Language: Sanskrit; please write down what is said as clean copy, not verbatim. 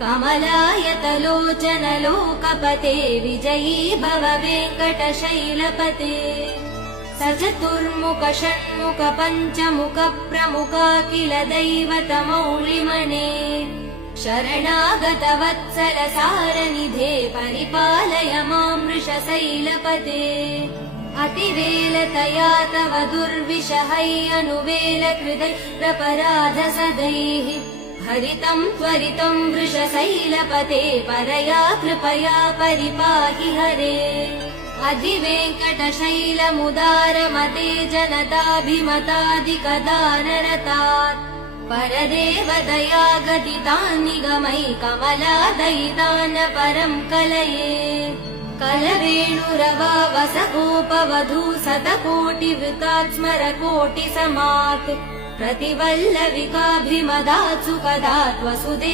कमलायतलोचन लोकपते विजयी भव वेङ्कटशैलपते सचतुर्मुख षण्मुख पञ्चमुख प्रमुखाखिल दैवतमौलिमने शरणागत वत्सल सारनिधे परिपालय मां वृषशैलपते अतिवेलतया तव दुर्विषहै अनुवेल कृदै प्रपराध सदैः हरितं त्वरितं वृषशैलपते परया कृपया परिपाहि हरे अधिवेङ्कटशैलमुदारमते जनताभिमतादिकदानरतात् परदेव दया गदितान् निगमै कमलादयितान् परं कलये कलवेणुरवा वसगोपवधू शतकोटिवृतात् स्मरकोटिसमात् प्रतिवल्लविकाभिमदात् सुखदात् वसुदे